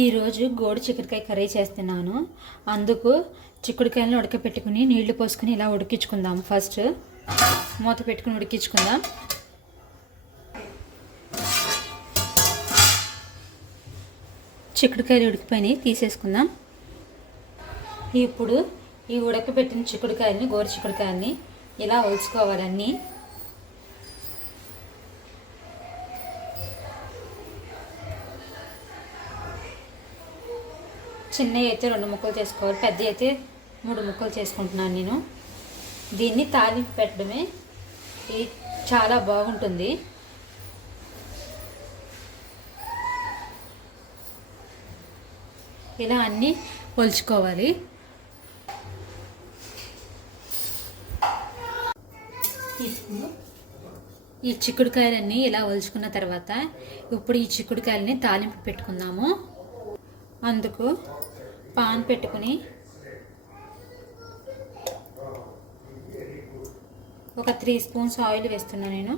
ఈరోజు గోడు చిక్కుడుకాయ కర్రీ చేస్తున్నాను. అందుకు చిక్కుడుకాయలను ఉడకపెట్టుకుని నీళ్లు పోసుకుని ఇలా ఉడికించుకుందాం. ఫస్ట్ మూత పెట్టుకుని ఉడికించుకుందాం. చిక్కుడుకాయలు ఉడికిపోయినాయి, తీసేసుకుందాం. ఇప్పుడు ఈ ఉడకపెట్టిన చిక్కుడుకాయలని, గోరు చిక్కుడుకాయలని ఇలా ఒలుచుకోవాలన్నీ. చిన్నవి అయితే 2 ముక్కలు చేసుకోవాలి, పెద్ద అయితే 3 ముక్కలు చేసుకుంటున్నాను నేను. దీన్ని తాలింపు పెట్టడమే ఇది చాలా బాగుంటుంది. ఇలా అన్నీ ఒలుచుకోవాలి. ఇప్పుడు ఈ చిక్కుడుకాయలన్నీ ఇలా ఒలుచుకున్న తర్వాత ఇప్పుడు ఈ చిక్కుడుకాయలని తాలింపు పెట్టుకుందాము. అందుకు పాన్ పెట్టుకుని ఒక 3 స్పూన్స్ ఆయిల్ వేస్తున్నా నేను.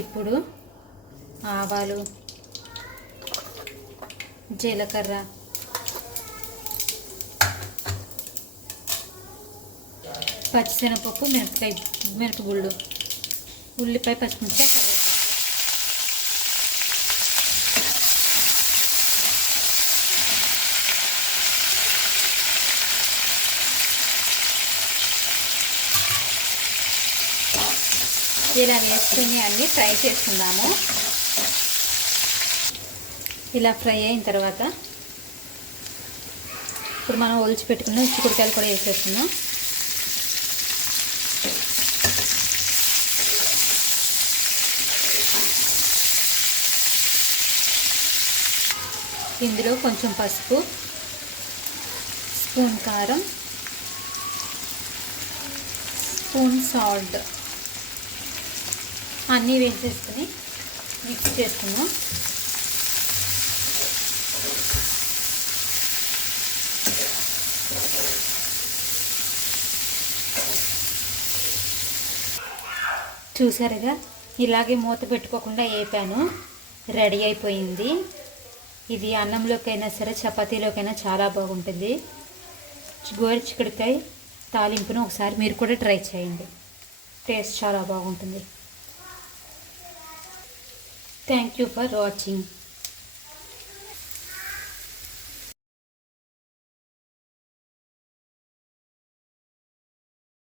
ఇప్పుడు ఆవాలు, జీలకర్ర, పచ్చిశనగపప్పు, మిరపగుళ్ళు, ఉల్లిపాయ, పచ్చిమిరపకాయ, కరివేపాకు. ఇలా వేసుకుని అన్నీ ఫ్రై చేసుకుందాము. ఇలా ఫ్రై అయిన తర్వాత ఇప్పుడు మనం ఒలిచి పెట్టుకున్న చిక్కుడుకాయలు కూడా వేసేస్తున్నాం. ఇందులో కొంచెం పసుపు, స్పూన్ కారం, స్పూన్ సాల్ట్ అన్నీ వేసేసుకుని మిక్స్ చేసుకున్నాం. చూసారుగా, ఇలాగే మూత పెట్టుకోకుండా వేపాను, రెడీ అయిపోయింది. ఇది అన్నంలోకైనా సరే, చపాతీలోకైనా చాలా బాగుంటుంది. గోరు చిక్కుడుకాయ తాలింపును ఒకసారి మీరు కూడా ట్రై చేయండి, టేస్ట్ చాలా బాగుంటుంది. Thank you for watching.